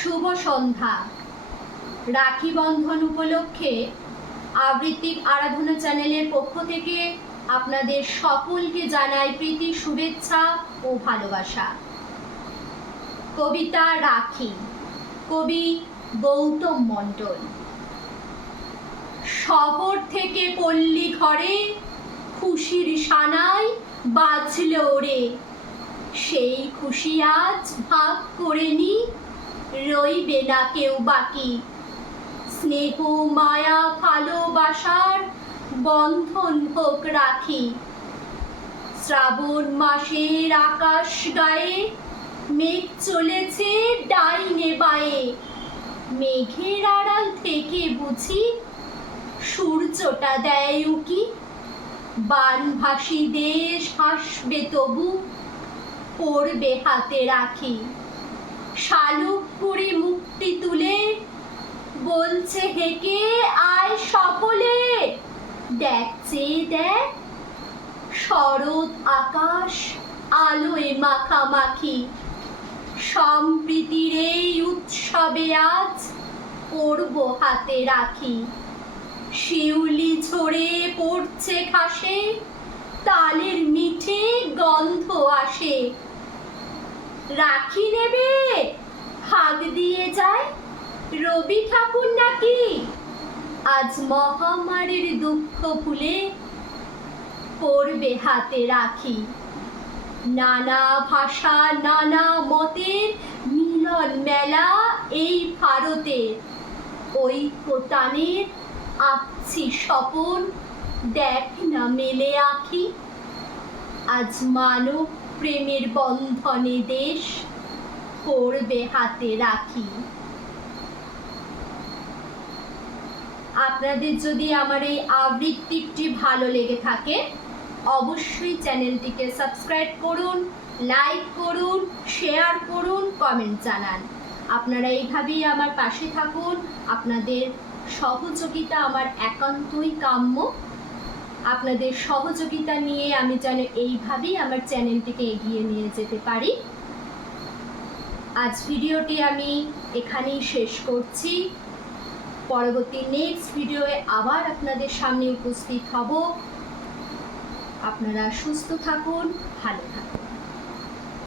শুভ সন্ধ্যা। রাখি বন্ধন উপলক্ষে আবৃত্তিক আরাধনা চ্যানেলের পক্ষ থেকে আপনাদের সকলকে জানাই প্রীতি, শুভেচ্ছা ও ভালোবাসা। কবিতা রাখি, কবি গৌতম মণ্ডল। শহর থেকে পল্লী ঘরে খুশির সানাই বাজল ওরে, সেই খুশি আজ ভাগ করে নি, রইবে না কেউ বাকি। স্নেহ মায়া ভালোবাসার বন্ধন হোক রাখি। শ্রাবণ মাসের আকাশ গায়ে মেঘ চলেছে ডাইনে বায়ে, মেঘের আড়াল থেকে বুঝি সূর্যটা দেয় উকি। বানভাসী দেশ হাসবে তবু, পড়বে হাতে রাখি। শালুক করে মুক্তি তুলে বলছে হেঁকে, আয় সকলে দেখছে দেখ, শরৎ আকাশ আলোয় মাখামাখি। সম্প্রীতির এই উৎসবে আজ পড়ব হাতে রাখি। শিউলি ঝরে পড়ছে ঘাসে, তালের মিঠে গন্ধ আসে। রাখি নেবে হাত দিয়ে যায় রবি ঠাকুর নাকি? আজ মহামারীর দুঃখ ভুলে পড়বে হাতে রাখি। নানা ভাষা নানা মতের মিলন মেলা এই ভারতে, ঐক্যতানের আঁকছি স্বপন, দেখ না মেলে আঁখি। আজ মানব প্রেমের বন্ধনে দেশ পড়বে হাতে রাখি। আপনাদের যদি আমার এই আবৃত্তিটি ভালো লেগে থাকে অবশ্যই চ্যানেলটিকে সাবস্ক্রাইব করুন, লাইক করুন, শেয়ার করুন, কমেন্ট জানান। আপনারা এইভাবেই আমার পাশে থাকুন। আপনাদের সহযোগিতা আমার একান্তই কাম্য। আপনাদের সহযোগিতা নিয়ে আমি যেন এইভাবেই আমার চ্যানেলটিকে এগিয়ে নিয়ে যেতে পারি। আজ ভিডিওটি আমি এখানেই শেষ করছি। পরবর্তী নেক্সট ভিডিওয়ে আবার আপনাদের সামনে উপস্থিত হব। আপনারা সুস্থ থাকুন, ভালো থাকুন।